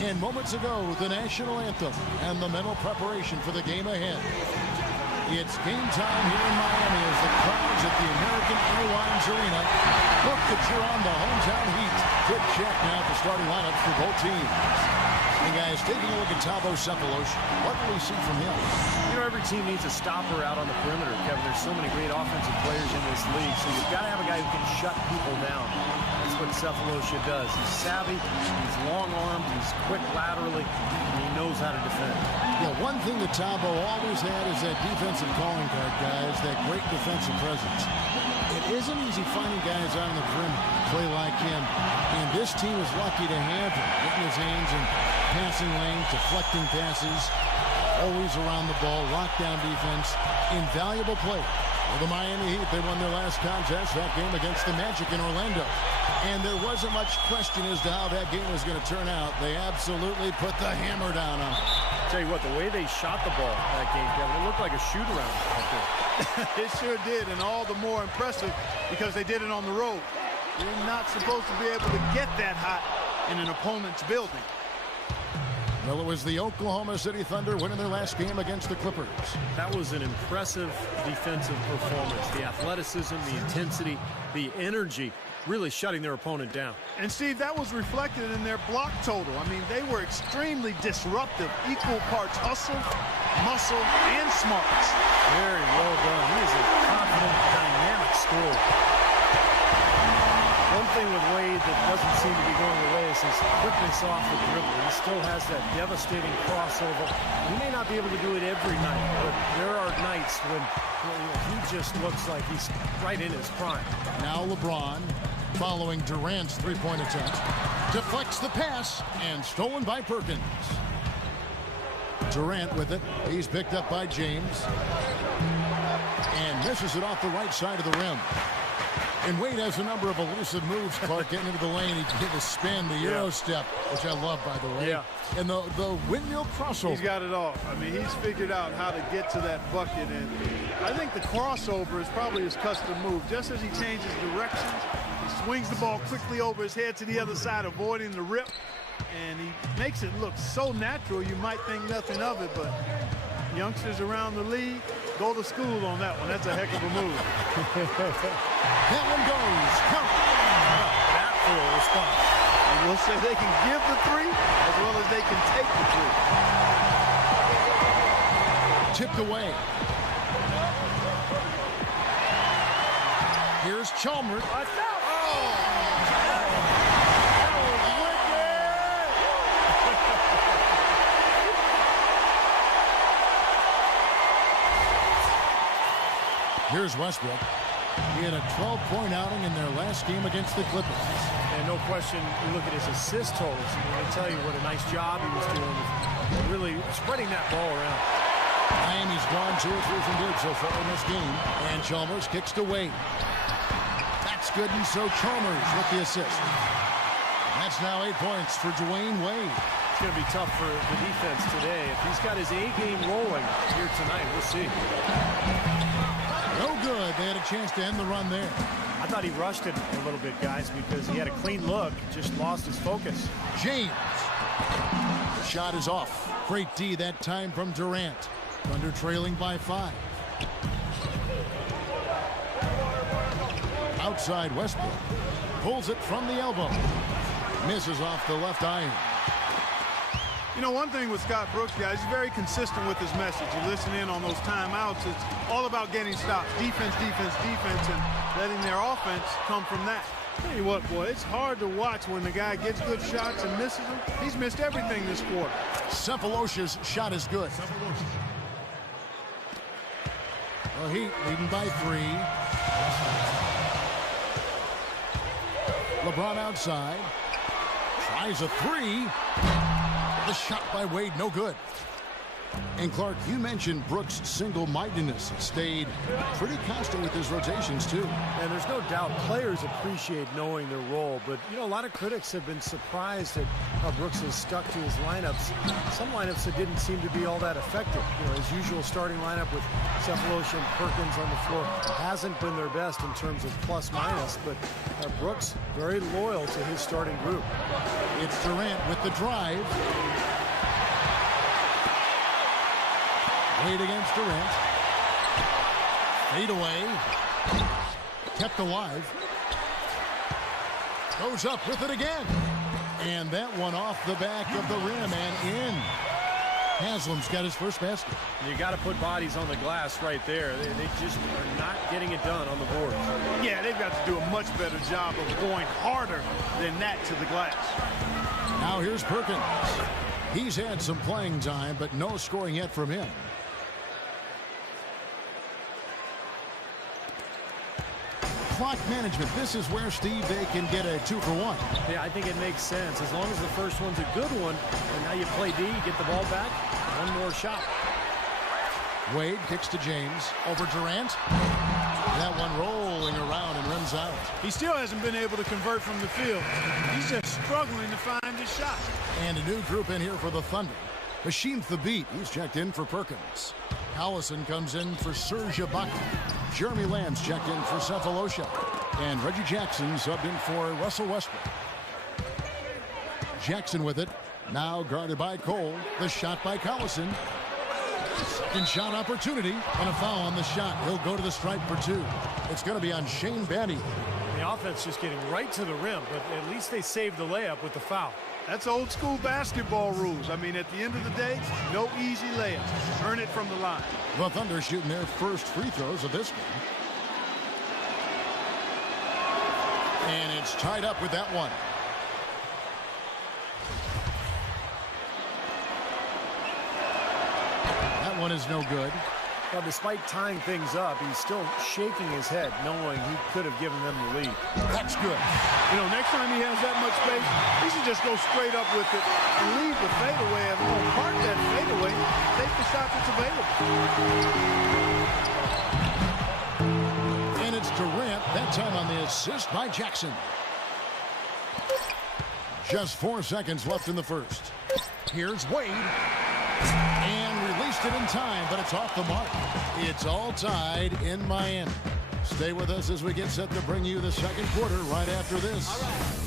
And moments ago, the national anthem and the mental preparation for the game ahead. It's game time here in Miami as the crowds at the American Airlines Arena look to cheer on the hometown Heat. Quick check now at the starting lineups for both teams. And guys, taking a look at Thabo Sefolosha, what will we see from him? You know, every team needs a stopper out on the perimeter, Kevin. There's so many great offensive players in this league, so you've got to have a guy who can shut people down. That's what Sefolosha does. He's savvy, he's long-armed, he's quick laterally, and he knows how to defend. Yeah, one thing that Thabo always had is that defensive calling card, guys, that great defensive presence. It isn't easy finding guys out on the perimeter play like him, and this team is lucky to have him getting his hands in passing lanes, deflecting passes, always around the ball, lockdown defense, invaluable play. For the Miami Heat, they won their last contest, that game against the Magic in Orlando. And there wasn't much question as to how that game was going to turn out. They absolutely put the hammer down on it. Tell you what, the way they shot the ball that game, Kevin, it looked like a shoot-around out there. It sure did, and all the more impressive because they did it on the road. You're not supposed to be able to get that hot in an opponent's building. Well, it was the Oklahoma City Thunder winning their last game against the Clippers. That was an impressive defensive performance. The athleticism, the intensity, the energy, really shutting their opponent down. And, Steve, that was reflected in their block total. I mean, they were extremely disruptive, equal parts hustle, muscle, and smarts. Very well done. He is a confident, dynamic scorer. One thing with Wade that doesn't seem to be going away is his quickness off the dribble. He still has that devastating crossover. He may not be able to do it every night, but there are nights when he just looks like he's right in his prime. Now LeBron, following Durant's three-point attempt, deflects the pass and stolen by Perkins. Durant with it. He's picked up by James and misses it off the right side of the rim. And Wade has a number of elusive moves, Clark, getting into the lane. He did the spin, the Euro step, which I love, by the way. Yeah. And the windmill crossover. He's got it all. I mean, he's figured out how to get to that bucket. And I think the crossover is probably his custom move. Just as he changes directions, he swings the ball quickly over his head to the other side, avoiding the rip. And he makes it look so natural, you might think nothing of it. But youngsters around the league, go to school on that one. That's a heck of a move. That one goes. Count. That for a response. And we'll say they can give the three as well as they can take the three. Tipped away. Here's Chalmers. Here's Westbrook. He had a 12-point outing in their last game against the Clippers. And no question, you look at his assist totals, and they tell you what a nice job he was doing with really spreading that ball around. Miami's gone 2 or 3 from deep so far in this game. And Chalmers kicks to Wade. That's good, and so Chalmers with the assist. That's now 8 points for Dwayne Wade. It's going to be tough for the defense today. If he's got his A-game rolling here tonight, we'll see. No good. They had a chance to end the run there. I thought he rushed it a little bit, guys, because he had a clean look, just lost his focus. James. The shot is off. Great D that time from Durant. Thunder trailing by 5. Outside Westbrook. Pulls it from the elbow. Misses off the left iron. You know, one thing with Scott Brooks, guys, he's very consistent with his message. You listen in on those timeouts. It's all about getting stops. Defense, defense, defense, and letting their offense come from that. Tell you what, boy, it's hard to watch when the guy gets good shots and misses them. He's missed everything this quarter. Sefolosha's shot is good. Well, Heat leading by 3. LeBron outside. Tries a 3. The shot by Wade, no good. And Clark, you mentioned Brooks' single-mindedness. It stayed pretty constant with his rotations, too. And there's no doubt players appreciate knowing their role, but, you know, a lot of critics have been surprised at how Brooks has stuck to his lineups. Some lineups that didn't seem to be all that effective. You know, his usual starting lineup with Cephalosha and Perkins on the floor hasn't been their best in terms of plus-minus, but Brooks very loyal to his starting group. It's Durant with the drive. Wade against Durant. Fade away. Kept alive. Goes up with it again. And that one off the back of the rim and in. Haslam's got his first basket. You got to put bodies on the glass right there. They just are not getting it done on the board. Yeah, they've got to do a much better job of going harder than that to the glass. Now here's Perkins. He's had some playing time, but no scoring yet from him. Clock management. This is where, Steve, they can get a 2-for-1. Yeah, I think it makes sense. As long as the first one's a good one, and now you play D, get the ball back, one more shot. Wade kicks to James. Over Durant. That one rolling around and runs out. He still hasn't been able to convert from the field. He's just struggling to find his shot. And a new group in here for the Thunder. Machine the beat. He's checked in for Perkins. Collison comes in for Serge Ibaka. Jeremy Lamb's checked in for Cephalosha. And Reggie Jackson subbed in for Russell Westbrook. Jackson with it. Now guarded by Cole. The shot by Collison. Second shot opportunity. And a foul on the shot. He'll go to the stripe for two. It's going to be on Shane Battier. The offense just getting right to the rim, but at least they saved the layup with the foul. That's old school basketball rules. I mean, at the end of the day, no easy layups. Earn it from the line. The Thunder shooting their first free throws of this game. And it's tied up with that one. That one is no good. Well, despite tying things up, he's still shaking his head, knowing he could have given them the lead. That's good. You know, next time he has that much space, he should just go straight up with it and leave the fadeaway and park that fadeaway, take the shot that's available. And it's Durant, that time on the assist by Jackson. Just 4 seconds left in the first. Here's Wade. And released it in time, but it's off the mark. It's all tied in Miami. Stay with us as we get set to bring you the second quarter right after this. All right.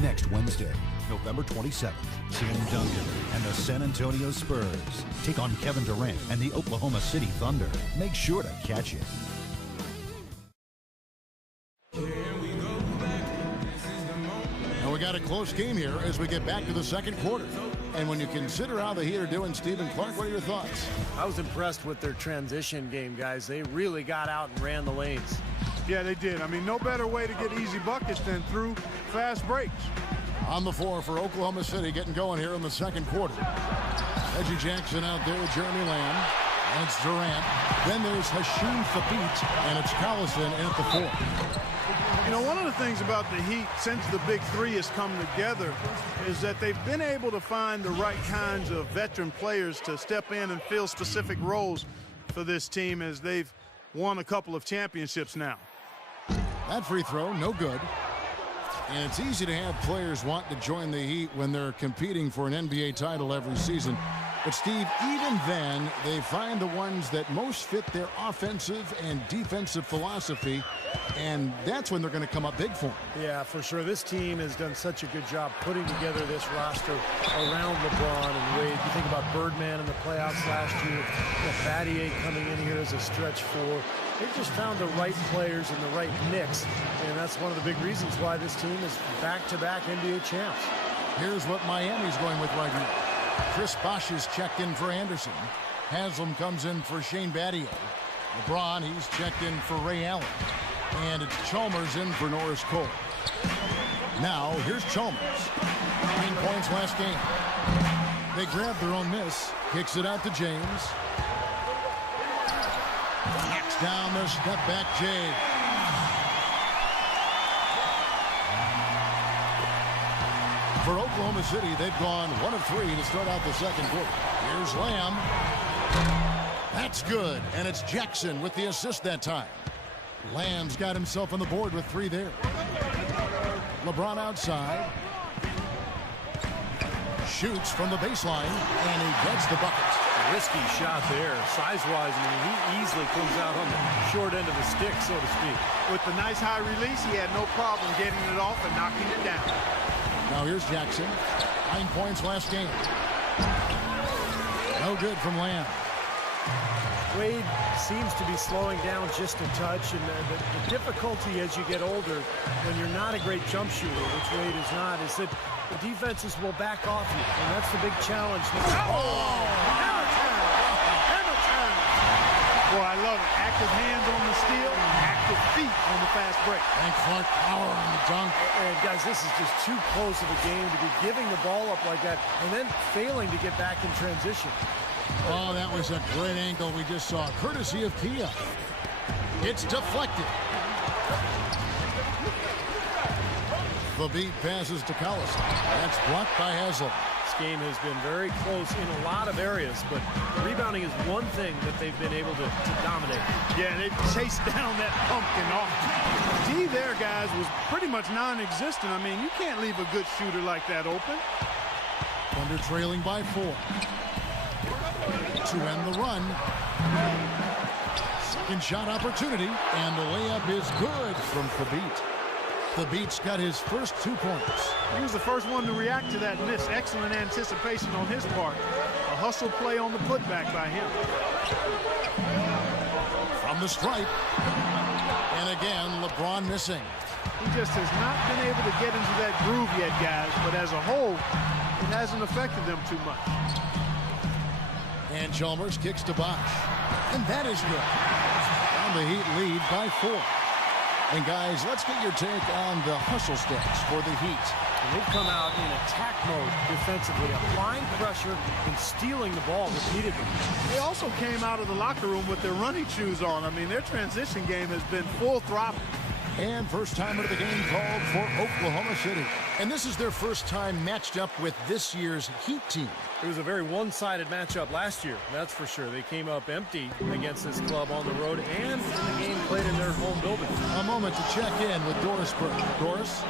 Next Wednesday, November 27th, Tim Duncan and the San Antonio Spurs take on Kevin Durant and the Oklahoma City Thunder. Make sure to catch it. Now we got a close game here as we get back to the second quarter. And when you consider how the Heat are doing, Stephen Clark, what are your thoughts? I was impressed with their transition game, guys. They really got out and ran the lanes. Yeah, they did. I mean, no better way to get easy buckets than through fast breaks. On the floor for Oklahoma City, getting going here in the second quarter. Reggie Jackson out there with Jeremy Lamb. And it's Durant. Then there's Hasheem Thabeet, and it's Collison in at the 4. You know, one of the things about the Heat since the Big Three has come together is that they've been able to find the right kinds of veteran players to step in and fill specific roles for this team as they've won a couple of championships now. That free throw, no good. And it's easy to have players want to join the Heat when they're competing for an NBA title every season. But, Steve, even then, they find the ones that most fit their offensive and defensive philosophy, and that's when they're going to come up big for them. Yeah, for sure. This team has done such a good job putting together this roster around LeBron and Wade. You think about Birdman in the playoffs last year, Battier coming in here as a stretch four. They've just found the right players and the right mix, and that's one of the big reasons why this team is back-to-back NBA champs. Here's what Miami's going with right here. Chris Bosh is checked in for Anderson. Haslam comes in for Shane Battier. LeBron, he's checked in for Ray Allen. And it's Chalmers in for Norris Cole. Now, here's Chalmers. 9 points last game. They grab their own miss. Kicks it out to James. Knocks down the step-back Jay. For Oklahoma City, they've gone 1 of 3 to start out the second quarter. Here's Lamb. That's good, and it's Jackson with the assist that time. Lamb's got himself on the board with 3 there. LeBron outside. Shoots from the baseline, and he gets the bucket. Risky shot there. Size-wise, I mean, he easily comes out on the short end of the stick, so to speak. With the nice high release, he had no problem getting it off and knocking it down. Now here's Jackson. 9 points last game. No good from Lamb. Wade seems to be slowing down just a touch, and the difficulty as you get older, when you're not a great jump shooter, which Wade is not, is that the defenses will back off you, and that's the big challenge. Hammer time! Boy, I love it. Active hands on the steal, active feet on the fast break. And Clark power on the dunk. And guys, this is just too close of a game to be giving the ball up like that and then failing to get back in transition. Oh, that was a great angle we just saw, courtesy of Kia. It's deflected. The beat passes to Collison. That's blocked by Haslem. This game has been very close in a lot of areas, but rebounding is one thing that they've been able to dominate. Yeah, they chased down that pumpkin off. D there, guys, was pretty much non-existent. I mean, you can't leave a good shooter like that open. Thunder trailing by 4. To end the run. Second shot opportunity, and the layup is good from Thabit. Thabit's got his first 2 points. He was the first one to react to that miss. Excellent anticipation on his part. A hustle play on the putback by him. From the stripe. And again, LeBron missing. He just has not been able to get into that groove yet, guys. But as a whole, it hasn't affected them too much. And Chalmers kicks to Bosch. And that is good. And the Heat lead by 4. And guys, let's get your take on the hustle stats for the Heat. And they've come out in attack mode defensively, applying pressure and stealing the ball repeatedly. They also came out of the locker room with their running shoes on. I mean, their transition game has been full throttle. And first time of the game called for Oklahoma City. And this is their first time matched up with this year's Heat team. It was a very one-sided matchup last year, that's for sure. They came up empty against this club on the road, and the game played in their home building. A moment to check in with Doris Burke. Doris?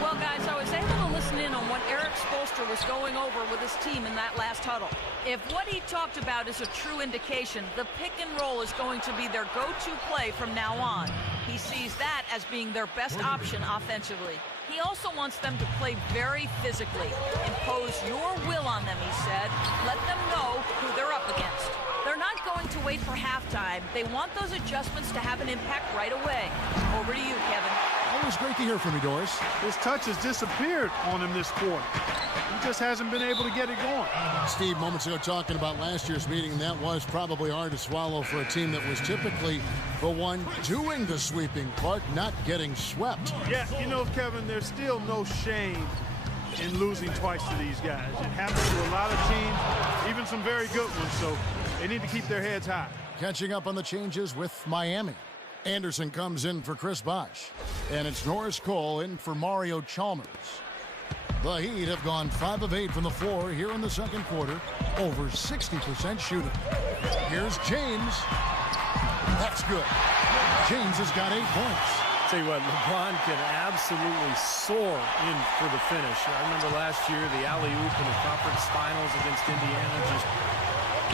Well, guys, I was able to listen in on what Eric Spoelstra was going over with his team in that last huddle. If what he talked about is a true indication, the pick and roll is going to be their go-to play from now on. He sees that as being their best option offensively. He also wants them to play very physically. Impose your will on them, he said. Let them know who they're up against. They're not going to wait for halftime. They want those adjustments to have an impact right away. Over to you, Kevin. Always great to hear from you, Doris. His touch has disappeared on him this quarter. He just hasn't been able to get it going. Steve, moments ago talking about last year's meeting, that was probably hard to swallow for a team that was typically the one doing the sweeping part, not getting swept. Yeah, you know, Kevin, there's still no shame in losing twice to these guys. It happens to a lot of teams, even some very good ones, so they need to keep their heads high. Catching up on the changes with Miami. Anderson comes in for Chris Bosh. And it's Norris Cole in for Mario Chalmers. The Heat have gone 5 of 8 from the floor here in the second quarter. Over 60% shooting. Here's James. That's good. James has got 8 points. Tell you what, LeBron can absolutely soar in for the finish. I remember last year the alley-oop in the conference finals against Indiana just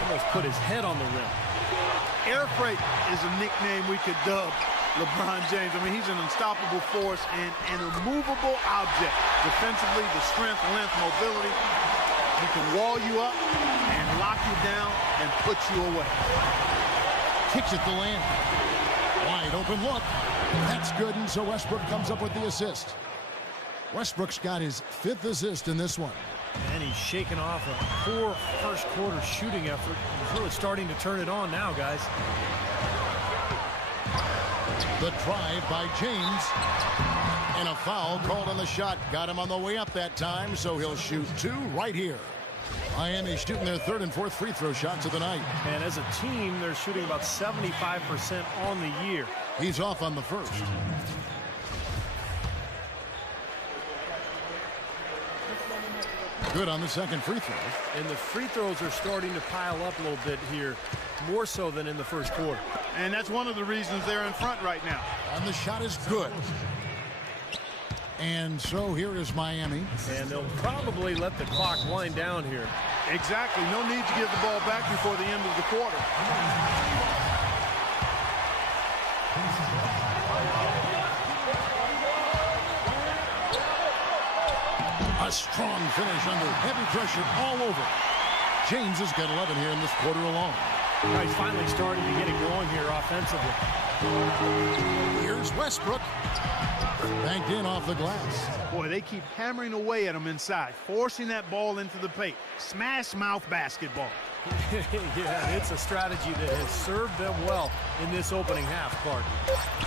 almost put his head on the rim. Air freight is a nickname we could dub LeBron James. I mean, he's an unstoppable force and an immovable object. Defensively, the strength, length, mobility. He can wall you up and lock you down and put you away. Kicks it to Lamb. Wide open look. That's good, and so Westbrook comes up with the assist. Westbrook's got his 5th assist in this one. And he's shaking off a poor first quarter shooting effort. He's really starting to turn it on now, guys. The drive by James. And a foul called on the shot. Got him on the way up that time, so he'll shoot 2 right here. Miami shooting their 3rd and 4th free throw shots of the night. And as a team, they're shooting about 75% on the year. He's off on the first. Good on the second free throw. And the free throws are starting to pile up a little bit here, more so than in the first quarter. And that's one of the reasons they're in front right now. And the shot is good. And so here is Miami. And they'll probably let the clock wind down here. Exactly. No need to give the ball back before the end of the quarter. A strong finish under heavy pressure all over. James has got 11 here in this quarter alone. He's finally starting to get it going here offensively. Here's Westbrook. Banked in off the glass. Boy, they keep hammering away at him inside, forcing that ball into the paint. Smash mouth basketball. Yeah, it's a strategy that has served them well in this opening half, Clark.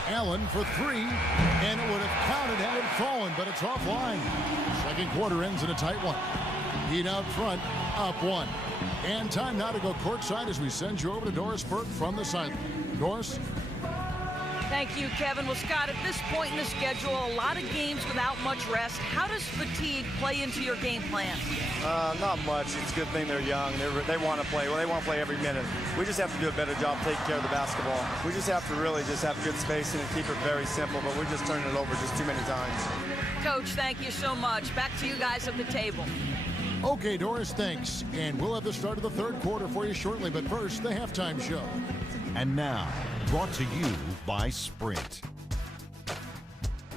Allen for three, and it would have counted had it fallen, but it's offline. Second quarter ends in a tight one. Heat out front, up one. And time now to go courtside as we send you over to Doris Burke from the sideline. Doris? Thank you, Kevin. Well, Scott, at this point in the schedule, a lot of games without much rest. How does fatigue play into your game plan? Not much. It's a good thing they're young. They want to play. Well, they want to play every minute. We just have to do a better job taking care of the basketball. We just have to really just have good spacing and keep it very simple, but we're just turning it over just too many times. Coach, thank you so much. Back to you guys at the table. Okay, Doris, thanks. And we'll have the start of the third quarter for you shortly, but first, the halftime show. And now, brought to you by Sprint.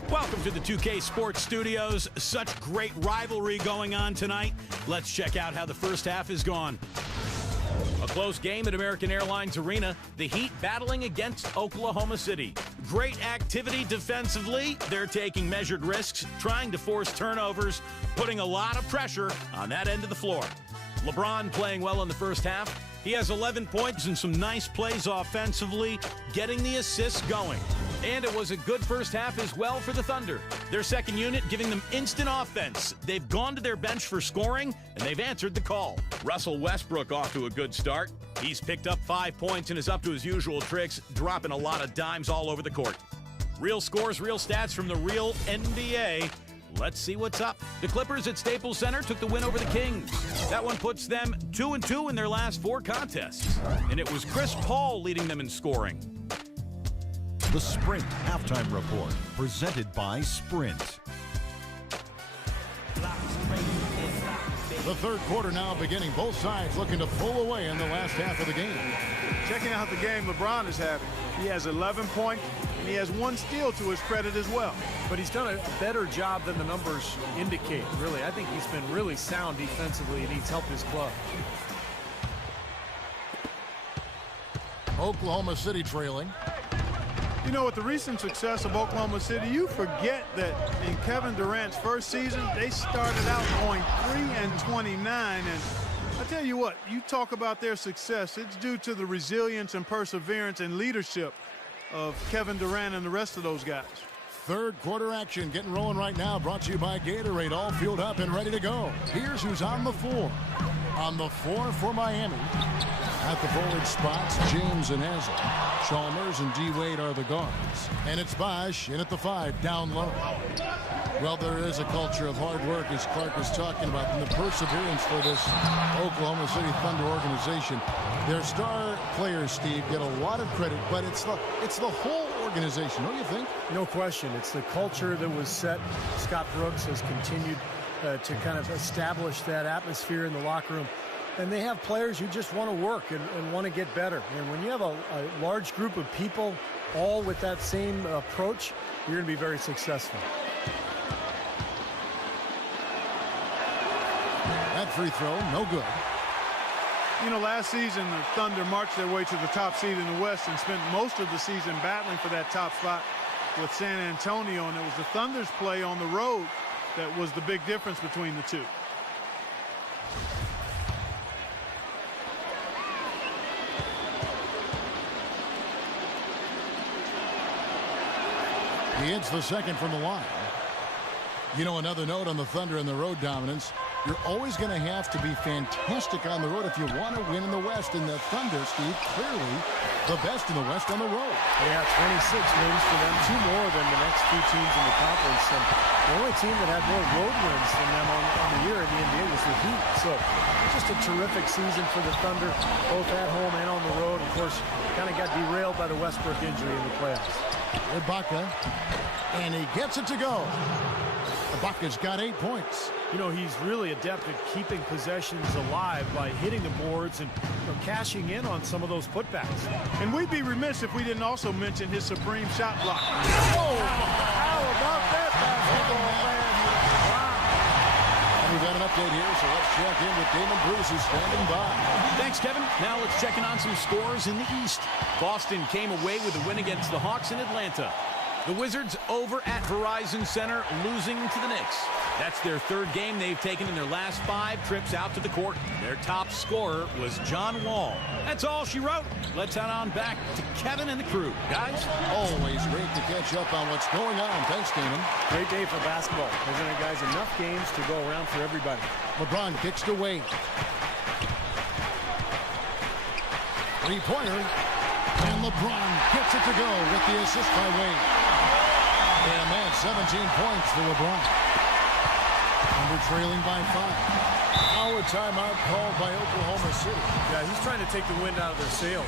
Welcome to the 2K Sports Studios. Such great rivalry going on tonight. Let's check out how the first half has gone. A close game at American Airlines Arena. The Heat battling against Oklahoma City. Great activity defensively. They're taking measured risks, trying to force turnovers, putting a lot of pressure on that end of the floor. LeBron playing well in the first half. He has 11 points and some nice plays offensively, getting the assists going. And it was a good first half as well for the Thunder. Their second unit giving them instant offense. They've gone to their bench for scoring, and they've answered the call. Russell Westbrook off to a good start. He's picked up 5 points and is up to his usual tricks, dropping a lot of dimes all over the court. Real scores, real stats from the real NBA. Let's see what's up. The Clippers at Staples Center took the win over the Kings. That one puts them 2-2 in their last 4 contests. And it was Chris Paul leading them in scoring. The Sprint Halftime Report, presented by Sprint. The third quarter now beginning. Both sides looking to pull away in the last half of the game. Checking out the game LeBron is having. He has 11 points, and he has 1 steal to his credit as well. But he's done a better job than the numbers indicate, really. I think he's been really sound defensively, and he's helped his club. Oklahoma City trailing. You know, with the recent success of Oklahoma City, you forget that in Kevin Durant's first season, they started out going 3-29. And I tell you what, you talk about their success, it's due to the resilience and perseverance and leadership of Kevin Durant and the rest of those guys. Third quarter action getting rolling right now, brought to you by Gatorade, all fueled up and ready to go. Here's who's on the floor. On the floor for Miami. At the forward spots, James and Hazel. Chalmers and D-Wade are the guards. And it's Bosch in at the 5, down low. Well, there is a culture of hard work, as Clark was talking about, and the perseverance for this Oklahoma City Thunder organization. Their star players, Steve, get a lot of credit, but it's the whole organization, don't you think? No question. It's the culture that was set. Scott Brooks has continued to kind of establish that atmosphere in the locker room. And they have players who just want to work and want to get better. And when you have a large group of people all with that same approach, you're going to be very successful. That free throw, no good. You know, last season, the Thunder marched their way to the top seed in the West and spent most of the season battling for that top spot with San Antonio. And it was the Thunder's play on the road that was the big difference between the two. He hits the second from the line. You know, another note on the Thunder and the road dominance. You're always going to have to be fantastic on the road if you want to win in the West. And the Thunder, Steve, clearly the best in the West on the road. Yeah, 26 wins for them, 2 more than the next 2 teams in the conference. And the only team that had more road wins than them on the year in the NBA was the Heat. So just a terrific season for the Thunder, both at home and on the road. Of course, kind of got derailed by the Westbrook injury in the playoffs. Ibaka, and he gets it to go. Ibaka's got 8 points. You know, he's really adept at keeping possessions alive by hitting the boards and cashing in on some of those putbacks. And we'd be remiss if we didn't also mention his supreme shot block. Oh, how about that basketball, man? And we've got an update here, so let's check in with Damon Bruce, who's standing by. Thanks, Kevin. Now let's check in on some scores in the East. Boston came away with a win against the Hawks in Atlanta. The Wizards over at Verizon Center, losing to the Knicks. That's their 3rd game they've taken in their last 5 trips out to the court. Their top scorer was John Wall. That's all she wrote. Let's head on back to Kevin and the crew. Guys, always great to catch up on what's going on. Thanks, Damon. Great day for basketball. Isn't it, guys? Enough games to go around for everybody. LeBron kicks to Wade. 3-pointer. And LeBron gets it to go with the assist by Wade. And that's 17 points for LeBron. Under trailing by 5. Now a timeout called by Oklahoma City. Yeah, he's trying to take the wind out of their sails.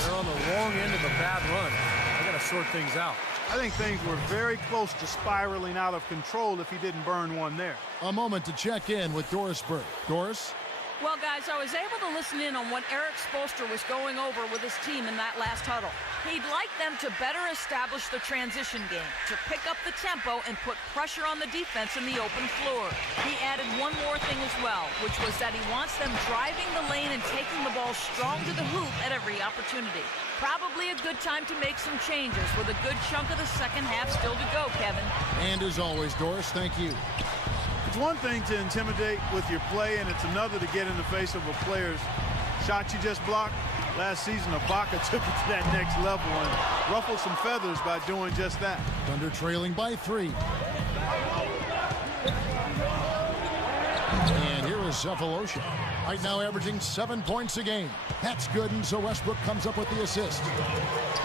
They're on the wrong end of a bad run. They got to sort things out. I think things were very close to spiraling out of control if he didn't burn one there. A moment to check in with Doris Burke. Doris? Well, guys, I was able to listen in on what Eric Spoelstra was going over with his team in that last huddle. He'd like them to better establish the transition game, to pick up the tempo and put pressure on the defense in the open floor. He added one more thing as well, which was that he wants them driving the lane and taking the ball strong to the hoop at every opportunity. Probably a good time to make some changes with a good chunk of the second half still to go, Kevin. And as always, Doris, thank you. It's one thing to intimidate with your play, and it's another to get in the face of a player's shot you just blocked. Last season, Ibaka took it to that next level and ruffled some feathers by doing just that. Thunder trailing by 3. And here is Cephalosha. Right now averaging 7 points a game. That's good, and so Westbrook comes up with the assist.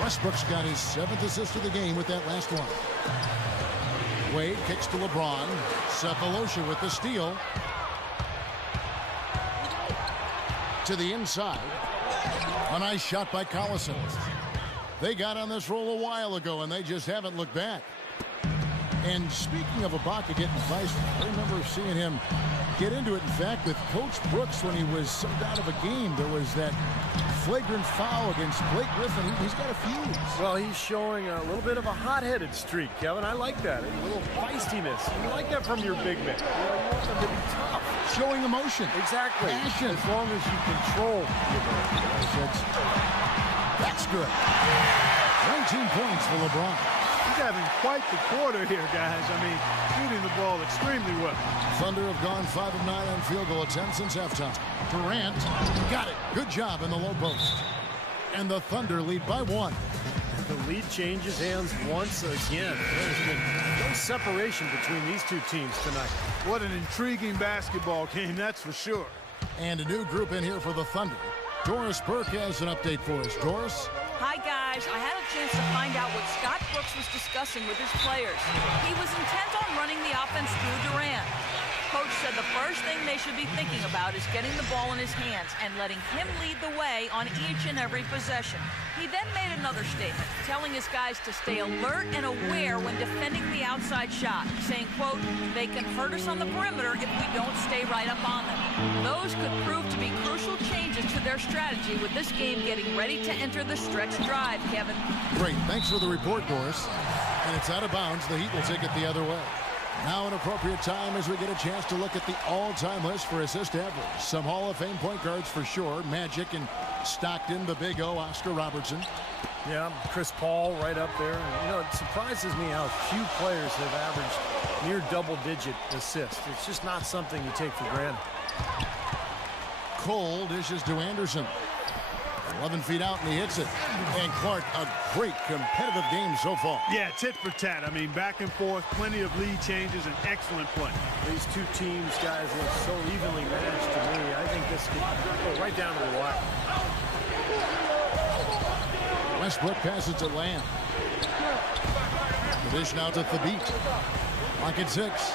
Westbrook's got his 7th assist of the game with that last one. Wade kicks to LeBron. Cephalosha with the steal. To the inside. A nice shot by Collison. They got on this roll a while ago, and they just haven't looked back. And speaking of Ibaka getting feisty, I remember seeing him get into it. In fact, with Coach Brooks when he was subbed out of a game, there was that flagrant foul against Blake Griffin. He's got a fuse. Well, he's showing a little bit of a hot-headed streak, Kevin. I like that. A little feistiness. You like that from your big men. You want them to be tough. Showing emotion. Exactly. Passion. As long as you control your emotion. That's good. 19 points for LeBron. He's having quite the quarter here, guys. I mean, shooting the ball extremely well. Thunder have gone 5 of 9 on field goal attempts since halftime. Durant got it. Good job in the low post. And the Thunder lead by 1. The lead changes hands once again. There's been no separation between these two teams tonight. What an intriguing basketball game, that's for sure. And a new group in here for the Thunder. Doris Burke has an update for us. Doris? Hi, guys. I had a chance to find out what Scott Brooks was discussing with his players. He was intent on running the offense through Durant. Coach said the first thing they should be thinking about is getting the ball in his hands and letting him lead the way on each and every possession. He then made another statement, telling his guys to stay alert and aware when defending the outside shot, saying, quote, they can hurt us on the perimeter if we don't stay right up on them. Those could prove to be crucial changes to their strategy with this game getting ready to enter the stretch drive, Kevin. Great. Thanks for the report, Doris. And it's out of bounds. The Heat will take it the other way. Now an appropriate time as we get a chance to look at the all-time list for assist average. Some Hall of Fame point guards for sure. Magic and Stockton, the Big O, Oscar Robertson. Yeah, Chris Paul right up there. And, you know, it surprises me how few players have averaged near double-digit assists. It's just not something you take for granted. Cole dishes to Anderson. 11 feet out, and he hits it. And Clark, a great competitive game so far. Yeah, tit for tat. I mean, back and forth, plenty of lead changes, and excellent play. These two teams, guys, look so evenly matched to me. I think this could go right down to the wire. Westbrook passes to Lamb. The dish now to Thabit. Lock at 6.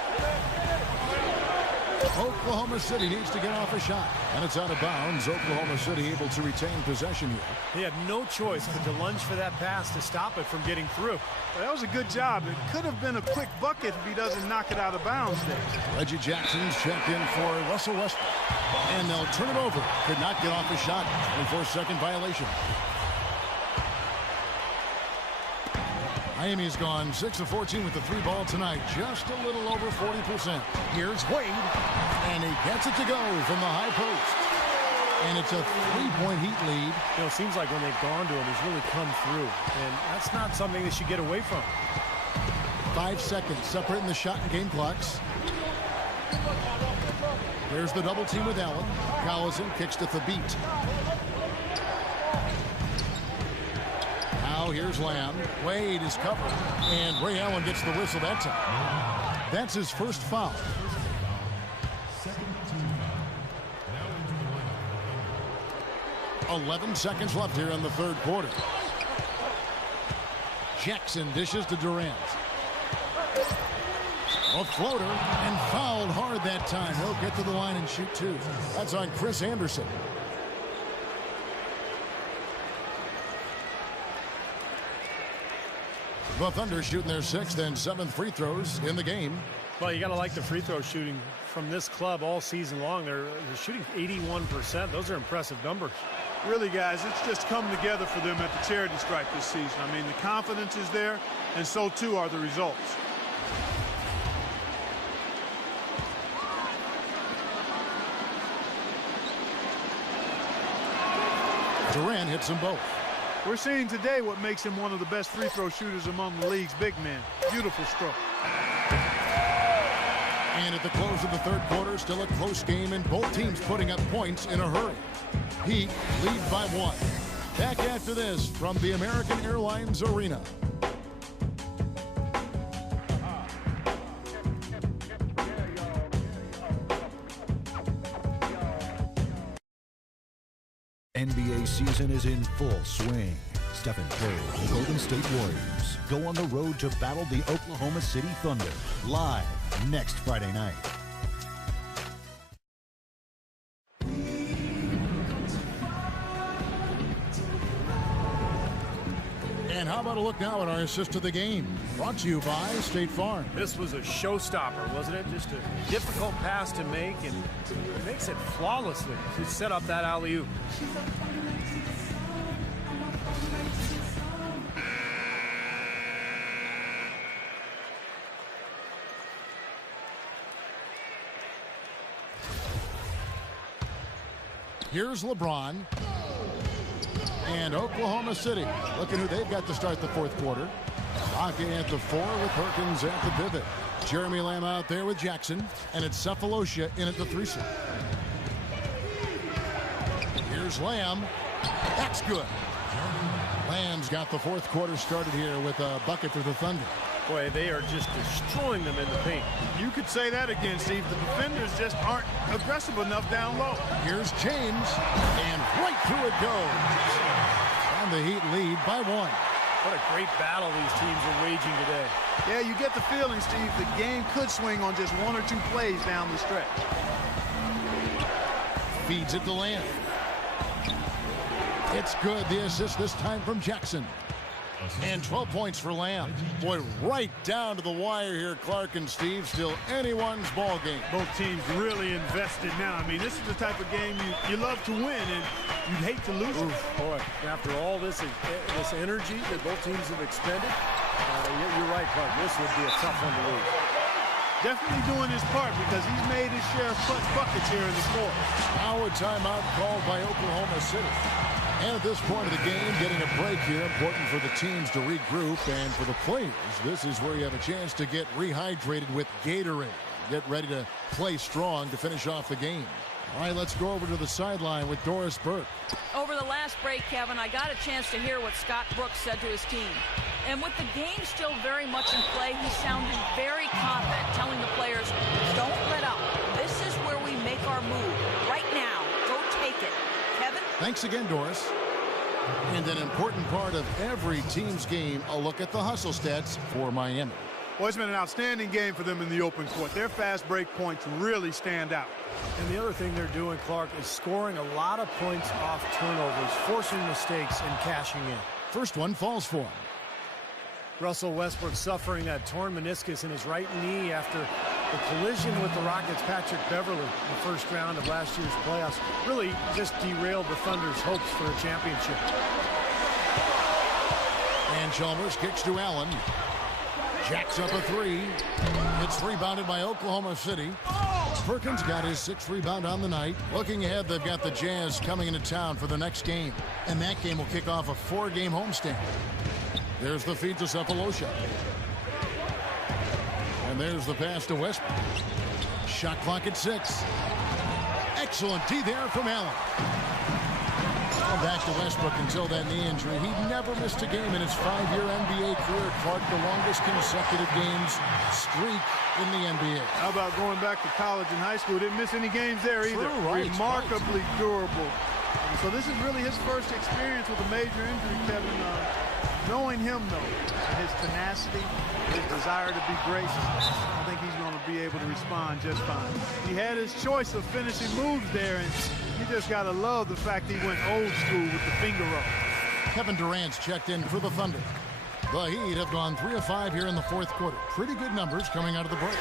Oklahoma City needs to get off a shot, and it's out of bounds. Oklahoma City able to retain possession here. He had no choice but to lunge for that pass to stop it from getting through. Well, that was a good job. It could have been a quick bucket if he doesn't knock it out of bounds there. Reggie Jackson's checked in for Russell Westbrook, and they'll turn it over. Could not get off a shot. 24-second violation. Miami's gone 6 of 14 with the 3 ball tonight, just a little over 40%. Here's Wade, and he gets it to go from the high post. And it's a 3-point Heat lead. You know, it seems like when they've gone to him, he's really come through. And that's not something they should get away from. 5 seconds separating the shot and game clocks. There's the double team with Allen. Collison kicks to Thabit. Now here's Lamb. Wade is covered. And Ray Allen gets the whistle that time. That's his first foul. Second team foul. 11 seconds left here in the third quarter. Jackson dishes to Durant. A floater, and fouled hard that time. He'll get to the line and shoot 2. That's on Chris Anderson. The Thunder shooting their 6th and 7th free throws in the game. Well, you got to like the free throw shooting from this club all season long. They're shooting 81%. Those are impressive numbers. Really, guys, it's just come together for them at the charity stripe this season. I mean, the confidence is there, and so too are the results. Durant hits them both. We're seeing today what makes him one of the best free throw shooters among the league's big men. Beautiful stroke. And at the close of the third quarter, still a close game, and both teams putting up points in a hurry. Heat lead by 1. Back after this from the American Airlines Arena. NBA season is in full swing. Stephen Curry and the Golden State Warriors go on the road to battle the Oklahoma City Thunder live next Friday night. And how about a look now at our assist to the game? Brought to you by State Farm. This was a showstopper, wasn't it? Just a difficult pass to make, and he makes it flawlessly to set up that alley-oop. Here's LeBron. And Oklahoma City, looking who they've got to start the fourth quarter. Aka at the 4 with Perkins at the pivot. Jeremy Lamb out there with Jackson. And it's Cephalosha in at the 3 seat. Here's Lamb. That's good. Lamb's got the fourth quarter started here with a bucket for the Thunder. Boy, they are just destroying them in the paint. You could say that again, Steve. The defenders just aren't aggressive enough down low. Here's James, and right through it goes. And the Heat lead by 1. What a great battle these teams are waging today. Yeah, you get the feeling, Steve, the game could swing on just 1 or 2 plays down the stretch. Feeds it to Lamb. It's good. The assist this time from Jackson. And 12 points for Lamb. Boy, right down to the wire here, Clark and Steve. Still anyone's ball game. Both teams really invested now. I mean, this is the type of game you love to win, and you'd hate to lose it. Boy, after all this energy that both teams have expended, you're right, Clark. This would be a tough one to lose. Definitely doing his part because he's made his share of clutch buckets here in the fourth. Now a timeout called by Oklahoma City. And at this point of the game, getting a break here, important for the teams to regroup. And for the players, this is where you have a chance to get rehydrated with Gatorade. Get ready to play strong to finish off the game. All right, let's go over to the sideline with Doris Burke. Over the last break, Kevin, I got a chance to hear what Scott Brooks said to his team. And with the game still very much in play, he sounded very confident, telling the players, don't let up. This is where we make our move. Right now, go take it. Kevin? Thanks again, Doris. And an important part of every team's game, a look at the hustle stats for Miami. Well, it's been an outstanding game for them in the open court. Their fast break points really stand out. And the other thing they're doing, Clark, is scoring a lot of points off turnovers, forcing mistakes and cashing in. First one falls for him. Russell Westbrook suffering that torn meniscus in his right knee after the collision with the Rockets' Patrick Beverly in the first round of last year's playoffs. Really just derailed the Thunder's hopes for a championship. And Chalmers kicks to Allen. Jacks up a three. It's rebounded by Oklahoma City. Perkins got his 6th rebound on the night. Looking ahead, they've got the Jazz coming into town for the next game. And that game will kick off a 4-game homestand. There's the feed to Cephalosha. And there's the pass to Westbrook. Shot clock at 6. Excellent D there from Allen. Back to Westbrook until that knee injury. He never missed a game in his 5-year NBA career. Clark, the longest consecutive games streak in the NBA. How about going back to college and high school? Didn't miss any games there either. True, right, Remarkably durable. And so this is really his first experience with a major injury, Kevin. Knowing him, though, and his tenacity, his desire to be great, I think he's going to be able to respond just fine. He had his choice of finishing moves there, and you just got to love the fact he went old school with the finger roll. Kevin Durant's checked in for the Thunder. The Heat have gone 3 of 5 here in the 4th quarter. Pretty good numbers coming out of the break.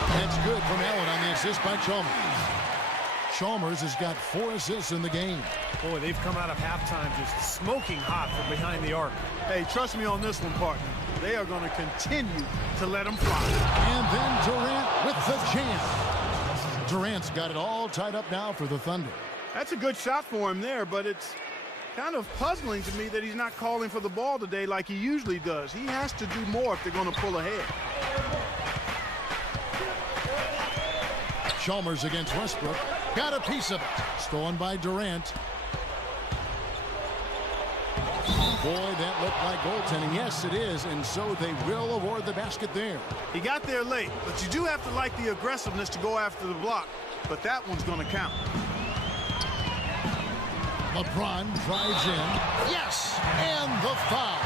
That's good from Allen on the assist by Chalmers. Chalmers has got 4 assists in the game. Boy, they've come out of halftime just smoking hot from behind the arc. Hey, trust me on this one, partner. They are going to continue to let him fly. And then Durant with the jam. Durant's got it all tied up now for the Thunder. That's a good shot for him there, but it's kind of puzzling to me that he's not calling for the ball today like he usually does. He has to do more if they're going to pull ahead. Chalmers against Westbrook. Got a piece of it. Stolen by Durant. Boy, that looked like goaltending. Yes, it is, and so they will award the basket there. He got there late, but you do have to like the aggressiveness to go after the block. But that one's going to count. LeBron drives in. Yes, and the foul.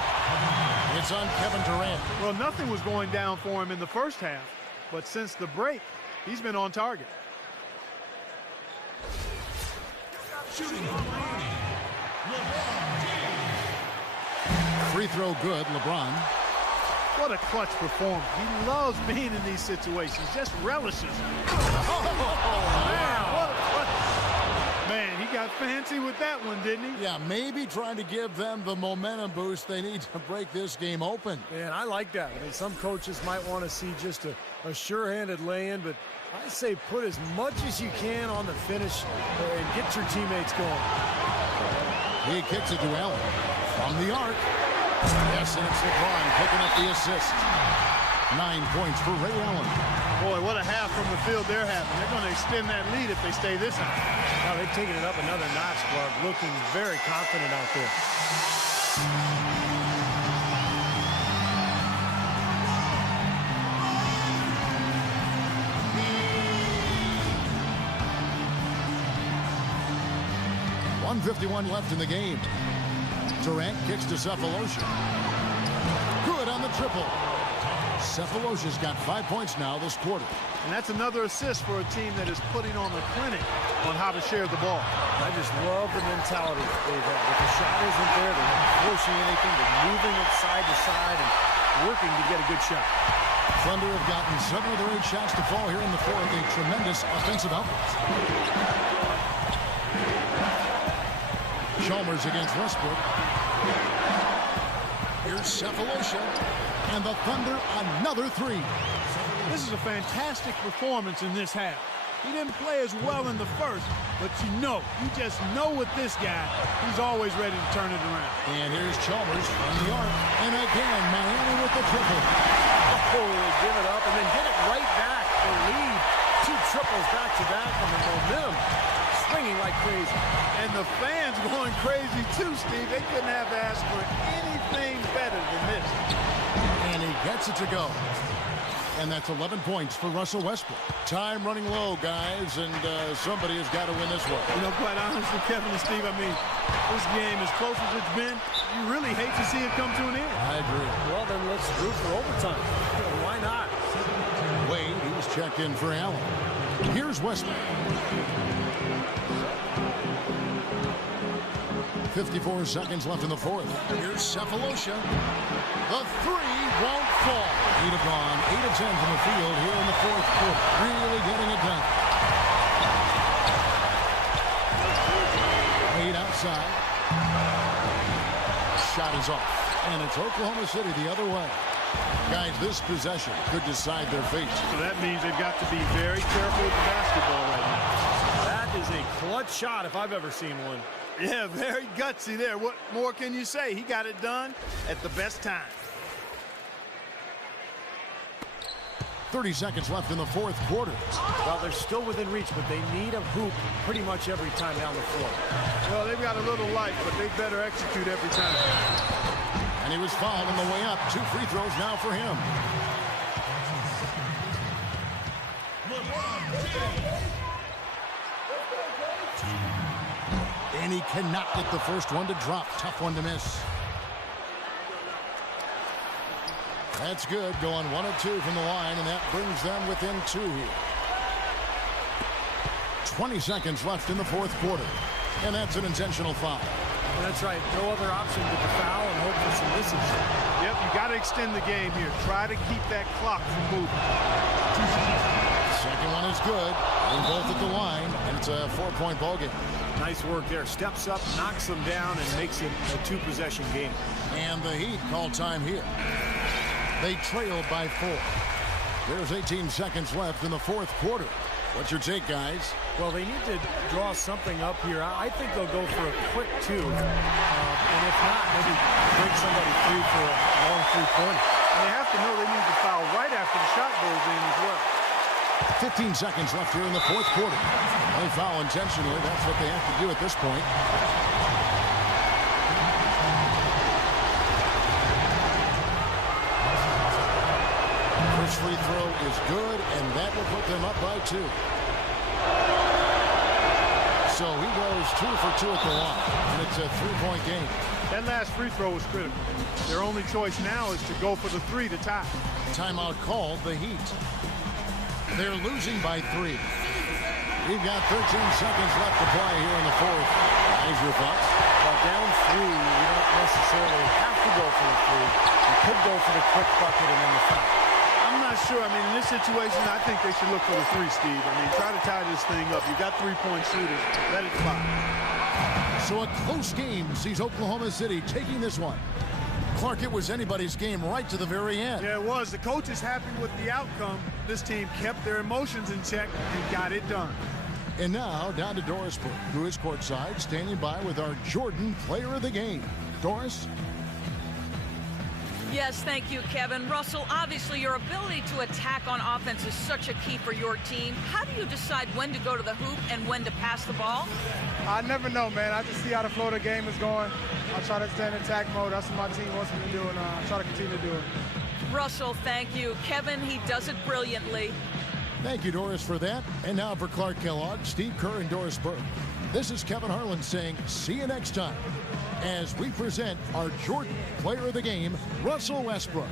It's on Kevin Durant. Well, nothing was going down for him in the first half, but since the break, he's been on target. Shooting for Miami, LeBron James. Free throw good, LeBron. What a clutch performance. He loves being in these situations, just relishes. Man, what a clutch. Man, he got fancy with that one, didn't he? Yeah, maybe trying to give them the momentum boost they need to break this game open. Man, I like that. I mean, some coaches might want to see just a sure-handed lay-in, but I say put as much as you can on the finish and get your teammates going. He kicks it to Allen from the arc. Yes, and it's LeBron picking up the assist. 9 points for Ray Allen. Boy, what a half from the field they're having. They're going to extend that lead if they stay this high. Now they've taken it up another notch, Clark, looking very confident out there. .151 left in the game. Durant kicks to Cephalosha. Good on the triple. Cephalosha's got 5 points now this quarter. And that's another assist for a team that is putting on a clinic on how to share the ball. I just love the mentality they've had. If the shot isn't there, they're not forcing anything. They're moving it side to side and working to get a good shot. Thunder have gotten 7 of their 8 shots to fall here in the 4th. A tremendous offensive output. Chalmers against Westbrook. Here's Cephalosha. And the Thunder another 3. This is a fantastic performance in this half. He didn't play as well in the first, but you just know with this guy, he's always ready to turn it around. And here's Chalmers from the arc. And again, Miami with the triple. Oh, they give it up and then get it right back. The lead 2 triples back-to-back, and the momentum swinging like crazy. And the fans going crazy too, Steve. They couldn't have asked for anything better than this. And he gets it to go. And that's 11 points for Russell Westbrook. Time running low, guys, and somebody has got to win this one. You know, quite honestly, Kevin and Steve, I mean, this game, as close as it's been, you really hate to see it come to an end. I agree. Well, then let's root for overtime. Why not? Wade, he's checked in for Allen. Here's Westbrook. 54 seconds left in the fourth. Here's Cephalosha. The three won't fall. 8 have gone, 8 of 10 from the field here in the fourth quarter. Really getting it done. Wade outside. Shot is off. And it's Oklahoma City the other way. Guys, this possession could decide their fate. So that means they've got to be very careful with the basketball right now. That is a clutch shot if I've ever seen one. Yeah, very gutsy there. What more can you say? He got it done at the best time. 30 seconds left in the fourth quarter. Well, they're still within reach, but they need a hoop pretty much every time down the floor. Well, they've got a little life, but they better execute every time. And he was fouled on the way up. 2 free throws now for him. And he cannot get the first one to drop. Tough one to miss. That's good. Going 1 of 2 from the line, and that brings them within 2 here. 20 seconds left in the fourth quarter. And that's an intentional foul. That's right. No other option but to foul and hope for some misses. Yep, you got to extend the game here. Try to keep that clock from moving. Second one is good. And both at the line, and it's a 4-point ball game. Nice work there. Steps up, knocks them down, and makes it a 2-possession game. And the Heat call time here. They trail by 4. There's 18 seconds left in the fourth quarter. What's your take, guys? Well, they need to draw something up here. I think they'll go for a quick 2. And if not, maybe break somebody free for a long 3-pointer. They have to know they need to foul right after the shot goes in as well. 15 seconds left here in the fourth quarter. They foul intentionally. That's what they have to do at this point. First free throw is good, and that will put them up by 2. So he goes 2 for 2 at the line, and it's a 3-point game. That last free throw was critical. Their only choice now is to go for the 3 to tie. Timeout called, the Heat. They're losing by 3. We've got 13 seconds left to play here in the fourth. Guys, your thoughts? Well, down 3, you don't necessarily have to go for the 3. You could go for the quick bucket and then the foul. I'm not sure. I mean, in this situation, I think they should look for the 3, Steve. I mean, try to tie this thing up. You got 3-point shooters. Let it fly. So a close game sees Oklahoma City taking this one. Clark, it was anybody's game right to the very end. Yeah, it was. The coach is happy with the outcome. This team kept their emotions in check and got it done. And now down to Doris Burke, who is courtside, standing by with our Jordan Player of the Game. Doris? Yes, thank you, Kevin. Russell, obviously your ability to attack on offense is such a key for your team. How do you decide when to go to the hoop and when to pass the ball? I never know, man. I just see how the flow of the game is going. I try to stay in attack mode. That's what my team wants me to do, and I try to continue to do it. Russell, thank you. Kevin, he does it brilliantly. Thank you, Doris, for that. And now for Clark Kellogg, Steve Kerr, and Doris Burke. This is Kevin Harlan saying see you next time as we present our Jordan Player of the Game, Russell Westbrook.